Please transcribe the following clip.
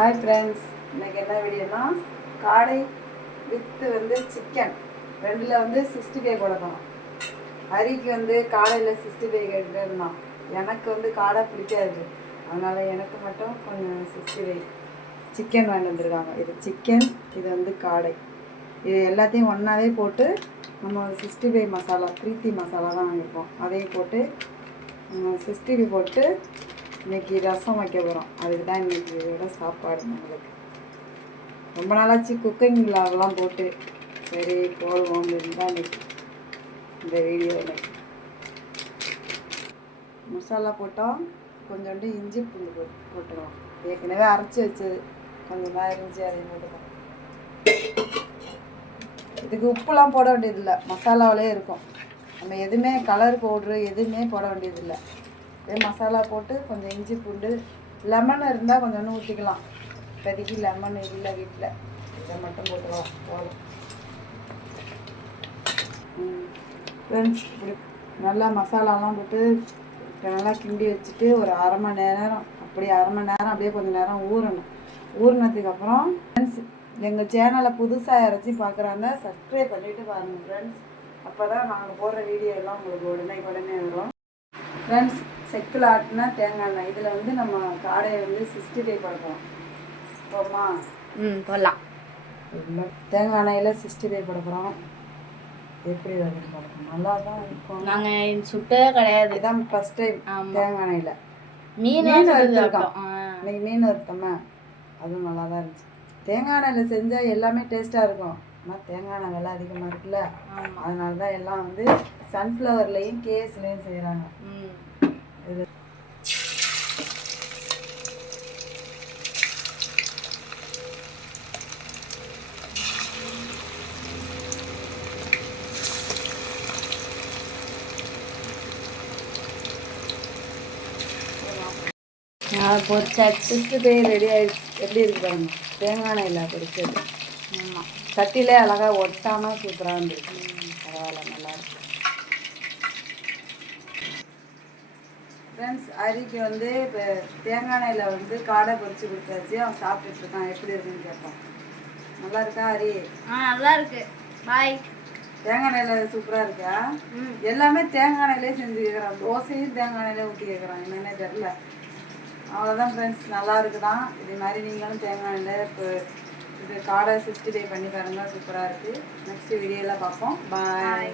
Hi friends, இன்றைக்கி என்ன வீடியோனா காடை வித்து சிக்கன் ரெண்டில் 65 போடணும். ஹரிக்கு காடையில் 65 கேட்டுருந்தான். எனக்கு காடை பிடிக்காது, அதனால் எனக்கு மட்டும் கொஞ்சம் 65 சிக்கன் வாங்கிட்டு வந்துருக்காங்க. இது சிக்கன், இது காடை. இது எல்லாத்தையும் ஒன்றாவே போட்டு நம்ம 65 மசாலா, பிரீத்தி மசாலா தான் வாங்கியிருக்கோம். அதையும் போட்டு 65 போட்டு இன்றைக்கி ரசம் வைக்க போகிறோம். அதுக்கு தான் இன்றைக்கி இதோட சாப்பாடு. நம்மளுக்கு ரொம்ப நாளாச்சு குக்கிங் விலாகெலாம் போட்டு, சரி போடுவோம் அப்படின்னு தான் இன்றைக்கி இந்த வீடியோவில். மசாலா போட்டோம், கொஞ்சோண்டு இஞ்சி பூண்டு போட்டுருவோம். ஏற்கனவே அரைச்சி வச்சது கொஞ்சம் தான் இருந்துச்சு, அதையும் போட்டுக்கலாம். இதுக்கு உப்புலாம் போட வேண்டியதில்லை, மசாலாவிலே இருக்கும். நம்ம எதுவுமே கலர் பவுட்ரு எதுவுமே போட வேண்டியதில்லை. மசாலா போட்டு கொஞ்சம் இஞ்சி பூண்டு, லெமன் இருந்தால் கொஞ்சோண்டு ஊற்றிக்கலாம். இப்போதைக்கு லெமன் இல்லை வீட்டில், இதை மட்டும் போட்டுக்கலாம் போதும். ஃப்ரெண்ட்ஸ், இப்படி நல்லா மசாலாலாம் போட்டு நல்லா கிண்டி வச்சுட்டு ஒரு அரை மணி நேரம், அப்படியே கொஞ்சம் நேரம் ஊறணும். ஊறினதுக்கப்புறம் ஃப்ரெண்ட்ஸ், எங்கள் சேனலை புதுசாக யாராச்சும் பார்க்குறாங்க சப்ஸ்கிரைப் பண்ணிவிட்டு பாருங்கள் ஃப்ரெண்ட்ஸ். அப்போ தான் நாங்கள் போடுற வீடியோ எல்லாம் உங்களுக்கு உடனே வரும் ஃப்ரெண்ட்ஸ். செக்கில் ஆட்டினா தேங்காய் எண்ணெய். இதில் நம்ம காடையை 65 போடுறோம். போமா போடலாம். தேங்காய் எண்ணெயில் 65 போடுறோம். எப்படி போடுறோம், நல்லா தான் இருக்கும். நாங்கள் சுட்டே கிடையாது, இதான் ஃபஸ்ட் டைம் தேங்காய் எண்ணெயில் மீன் வறுத்துருக்கோம். இன்னைக்கு மீன் வறுத்தோமா, அதுவும் நல்லா தான் இருந்துச்சு. தேங்காய் எண்ணெயில் செஞ்சால் எல்லாமே டேஸ்ட்டாக இருக்கும். ஆனால் தேங்காய் எண்ணெய் விலை அதிகமாக இருக்குல்ல, அதனால தான் எல்லாம் சன்ஃப்ளவர்லேயும் கேஸ்லேயும் செய்கிறாங்க. இது பொரிச்சாச்சு, 65 ரெடி ஆகிடுச்சு. எப்படி இருக்கு பாருங்க, தேங்காய் எண்ணெயில் பொரிச்சது. ஆமாம், சட்டிலே அழகாக ஒட்டாமல் சூப்பராக இருந்துருக்கு. பரவாயில்ல, நல்லாயிருக்கு. ஃப்ரெண்ட்ஸ், ஹரிக்கு இப்போ தேங்காய் எண்ணெயில் காடை பொரிச்சு கொடுத்தாச்சு. அவன் சாப்பிட்டுட்டு இருக்கான். எப்படி இருக்குன்னு கேட்பான். நல்லா இருக்கா ஹரி? நல்லா இருக்கு. பாய். தேங்காய் எண்ணெயில் சூப்பராக இருக்கா? எல்லாமே தேங்காய் எண்ணெயிலே செஞ்சு கேட்குறான். தோசையும் தேங்காய் எண்ணெயிலே ஊற்றி கேட்குறான், என்னென்ன தெரில. அவ்வளோதான் ஃப்ரெண்ட்ஸ், நல்லா இருக்குதான். இதே மாதிரி நீங்களும் தேங்காய் எண்ணெயில் இப்போ இது காடை 65 பண்ணி பாருங்கள், சூப்பராக இருக்குது. நெக்ஸ்ட் வீடியோவில் பார்ப்போம். பாய்.